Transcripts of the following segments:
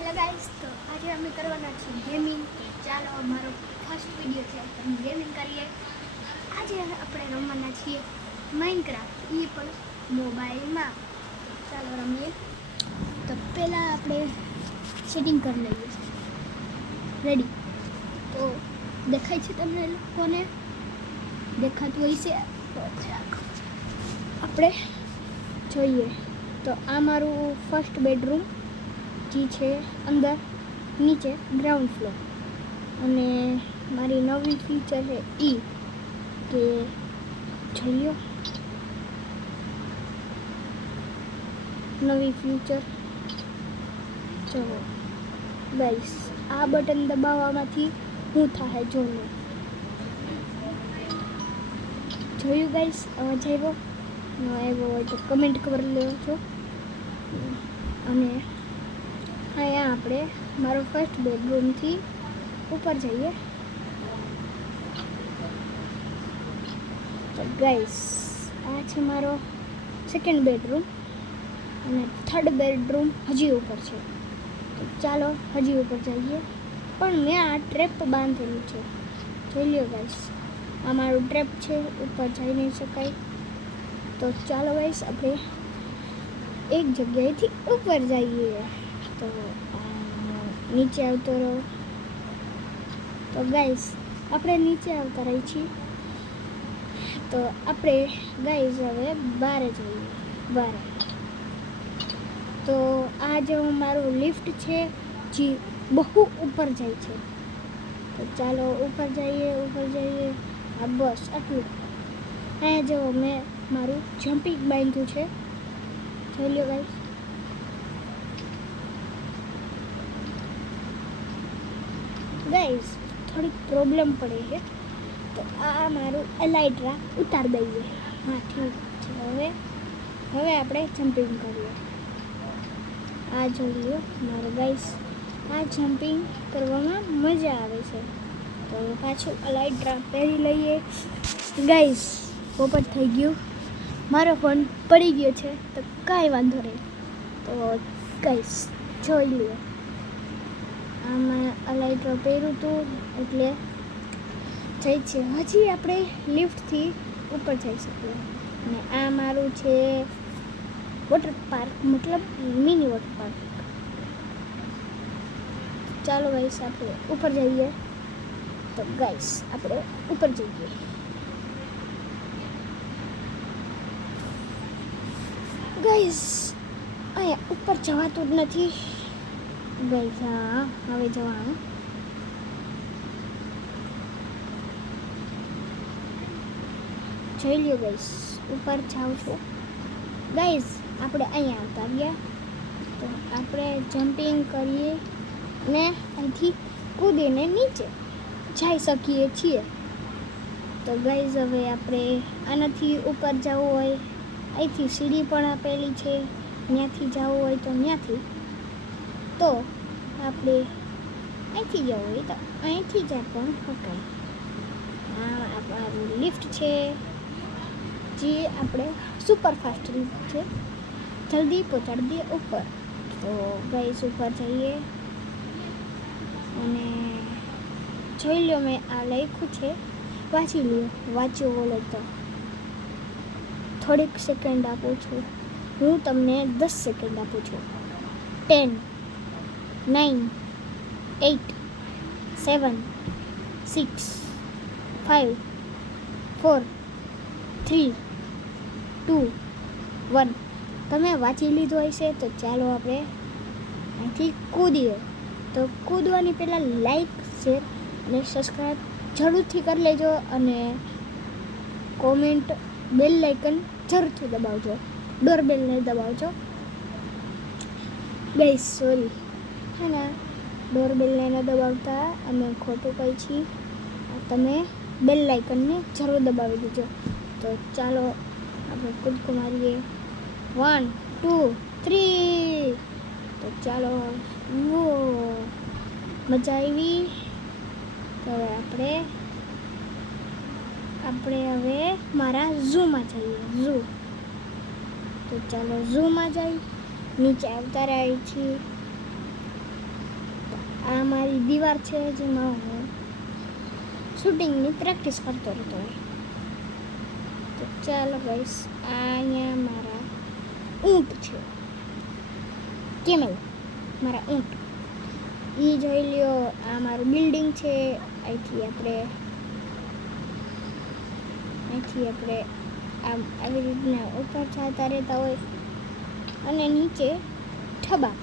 Hello guys, તો આજે અમે કરવાના છીએ ગેમિંગ. ચાલો, અમારો ફર્સ્ટ વિડીયો છે તો અમે ગેમિંગ કરીએ. આજે આપણે રમવાના છીએ માઇનક્રાફ્ટ, એ પણ મોબાઈલમાં. ચાલો રમીએ. તો પહેલાં આપણે સેટિંગ કરી લઈએ. રેડી? તો દેખાય છે તમને લોકોને? દેખાતું હોય છે તો આપણે જોઈએ. તો આ મારું ફર્સ્ટ બેડરૂમ જે છે, અંદર નીચે ગ્રાઉન્ડ ફ્લોર. અને મારી નવી ફીચર છે એ કે જોઈએ નવી ફીચર. ચલો ગાઈસ, આ બટન દબાવવામાંથી શું થાય જોયું ગાઈસ? અવાજ આવ્યો? ન આવ્યો હોય તો કમેન્ટ કરી લેવો છો. અને અહીંયા આપણે મારો ફર્સ્ટ બેડરૂમથી ઉપર જઈએ. તો ગાઈસ, આ છે મારો સેકન્ડ બેડરૂમ અને થર્ડ બેડરૂમ હજી ઉપર છે. તો ચાલો હજી ઉપર જઈએ. પણ મેં આ ટ્રેપ બાંધેલું છે, જોઈ લો ગાઈસ. આ મારું ટ્રેપ છે, ઉપર જઈ નહીં શકાય. તો ચાલો ગાઈસ, આપણે એક જગ્યાએથી ઉપર જઈએ. તો નીચે આવતો રહો. તો ગાઈસ, આપણે નીચે આવતા રહી છીએ. તો આપણે ગાઈસ હવે બહાર જઈએ. બહાર તો આ જો મારું લિફ્ટ છે જે બહુ ઉપર જાય છે. તો ચાલો ઉપર જઈએ. હા, બસ આટલું. અહીંયા જો મેં મારું જમ્પિંગ બાંધ્યું છે, જોઈ લો ગાઈસ. ગાઈસ, થોડીક પ્રોબ્લેમ પડે છે, તો આ મારું એલાઇટ્રા ઉતાર દઈએ. હા, ઠીક છે. હવે આપણે જમ્પિંગ કરીએ. આ જોઈ લો મારું ગાઈસ, આ જમ્પિંગ કરવામાં મજા આવે છે. તો પાછું એલાઇટ્રા પહેરી લઈએ. ગાઈસ, પોપટ થઈ ગયું. મારો ફોન પડી ગયો છે, તો કાંઈ વાંધો નહીં. તો ગાઈસ જોઈ લો, આમાં એલાઇટ્રા પહેર્યું હતું એટલે જઈ છે. હજી આપણે લિફ્ટથી ઉપર જઈ શકીએ. અને આ મારું છે વોટર પાર્ક, મતલબ મિની વોટર પાર્ક. ચાલો ગાઈસ, આપણે ઉપર જઈએ. તો ગાઈસ, આપણે ઉપર જઈએ. ગાઈસ, અહીંયા ઉપર જવાતું જ નથી ગાઈસ. હા, હવે જવાનું. જોઈ લ્યો ગાઈસ, ઉપર જાઉં છું. ગાઈસ, આપણે અહીંયા આવતા ગયા. તો આપણે જમ્પિંગ કરીએ ને અહીંથી કૂદીને નીચે જઈ શકીએ છીએ. તો ગાઈસ, હવે આપણે આનાથી ઉપર જવું હોય, અહીંથી સીડી પણ આપેલી છે. ત્યાંથી જવું હોય તો ત્યાંથી. તો આપણે અહીંથી જવું હોય તો અહીંથી જ પણ શકાય. આ આપણું લિફ્ટ છે, જે આપણે સુપરફાસ્ટ લિફ્ટ છે, જલ્દી પહોંચાડી દે ઉપર. તો ગાઈસ, ઉપર જઈએ. અને જોઈ લો, મેં આ લખ્યું છે, વાંચી લ્યો. વાંચ્યો બોલો તો થોડીક સેકન્ડ આપું છું. હું તમને 10 સેકન્ડ આપું છું. 10, 9, 8, 7, 6, 5, 4, 3, 2, 1. તમે વાંચી લીધું હશે. તો ચાલો આપણે અહીંથી કૂદીએ. તો કૂદવાની પહેલાં લાઈક, શેર અને સબસ્ક્રાઈબ જરૂરથી કરી લેજો. અને કોમેન્ટ, બેલ આઇકન જરૂરથી દબાવજો. ડોરબેલને દબાવજો ગાઈસ. સોરી, હે ને, ડોરબેલને ન દબાવતા અમે ખોટું કહી છીએ. તમે બેલ આઇકનને જરૂર દબાવી દેજો. તો ચાલો આપણે કૂદકો મારીએ. 1, 2, 3. તો ચાલો, મજા આવી. તો આપણે હવે મારા ઝૂમાં જઈએ. ઝૂ. તો ચાલો ઝૂમાં જઈ નીચે આવતા રહી છીએ. આ મારી દીવાર છે જેમાં હું શૂટિંગની પ્રેક્ટિસ કરતો રહેતો હોય. તો ચાલો ગાઈસ, આ અહીંયા મારા ઊંટ છે, કેમલ, મારા ઊંટ. એ જોઈ લ્યો, આ મારું બિલ્ડિંગ છે. અહીંથી આપણે આમ આવી રીતના ઉપર જતા રહેતા હોય અને નીચે ઠબાક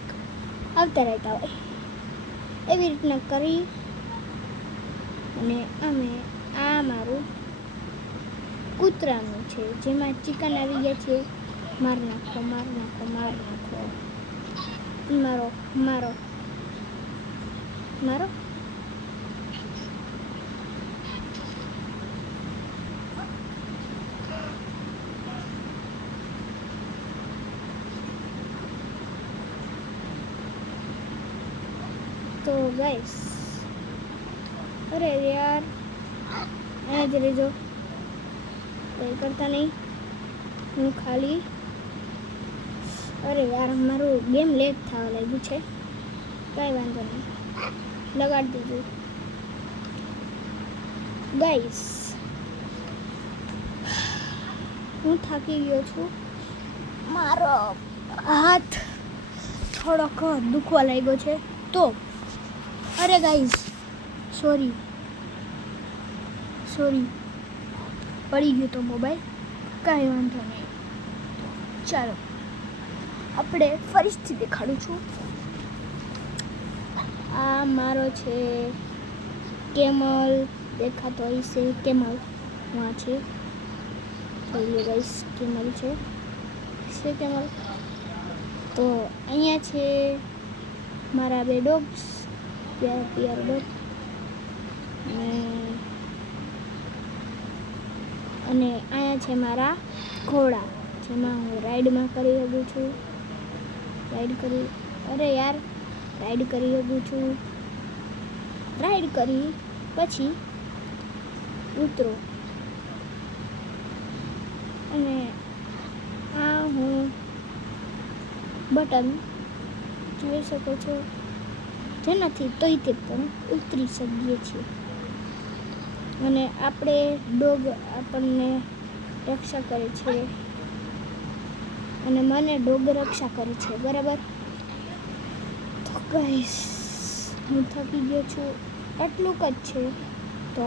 આવતા રહેતા હોય. એવી રીતના કરી અને અમે આ મારું કૂતરાનું છે જેમાં ચિકન આવી ગયા છે. માર નાખો, માર નાખો, માર નાખો. મારો મારો મારો. તો ગાઈસ, અરે યાર અહીંયા જ રહેજો, કંઈ કરતા નહીં. હું ખાલી, અરે યાર મારું ગેમ લેગ થવા લાગ્યું છે. કાંઈ વાંધો નહીં, લગાડી દીધું. ગાઈસ, હું થાકી ગયો છું. મારો હાથ થોડોક દુખવા લાગ્યો છે. તો અરે ગાઈસ, સોરી, પડી ગયો તો મોબાઈલ. કાંઈ વાંધો નહીં, ચાલો આપણે ફરીથી દેખાડું છું. આ મારો છે કેમલ, દેખાતો હોય છે કેમલ. વहाँ છે, જોઈએ ગાઈસ, કેમલ છે કેમલ. તો અહીંયા છે મારા બે ડોગ્સ, પ્યાર ડોગ. અને અહીંયા છે મારા ઘોડા, જેમાં હું રાઈડમાં કરી શકું છું. રાઈડ કરી શકું છું. રાઈડ કરી પછી ઉતરો. અને આ હું બટન જોઈ શકો છો, જેનાથી તોયતે પણ ઉતરી શકીએ છીએ. અને આપણે ડોગ આપણને રક્ષા કરે છે અને મને ડોગ રક્ષા કરે છે, બરાબર. તો ગાઈસ, હું થકી ગયો છું, એટલું જ છે. તો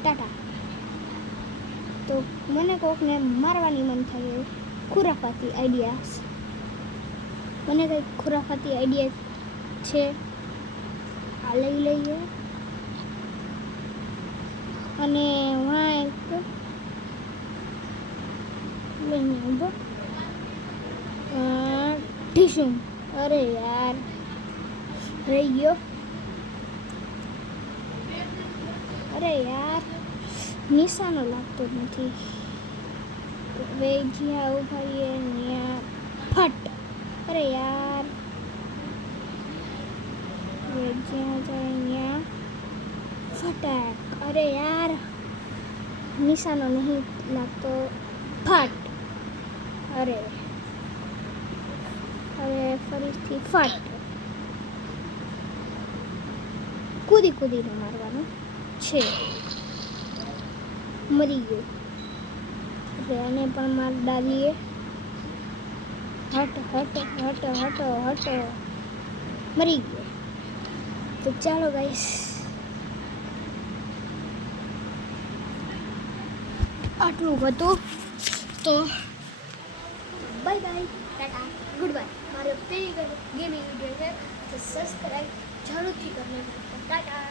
ટાટા. તો મને કોકને મારવાની મન થાય ખુરાફાતી આઈડિયાસ, મને કંઈક ખુરાફાતી આઈડિયા છે, આ લઈ લઈએ. અને વहाँ એક લઈને ઉભો ઠીસુમ. અરે યાર, રહી ગયો. અરે યાર, નિશાનો લાગતો જ નથી. હવે જ્યાં ઉભા રહીએ ત્યાં ફટ. અરે યાર, હવે જ્યાં જાય ત્યાં ફટાક. અરે યાર, નિશાનો નહીં લાગતો, ફટ. અરે હવે ફરીથી ફટ. કૂદીને મારવાનું છે. મરી ગયો, એટલે એને પણ માર ડાલીએ. હટ હટ હટ હટ હટ, મરી ગયો. તો ચાલો ગાઈસ, આટલું હતું. તો bye bye, Tata, good bye. મારો પહેલી ગેમિંગ વિડીયો છે, તો સબસ્ક્રાઈબ જરૂરથી કરને. ટાટા.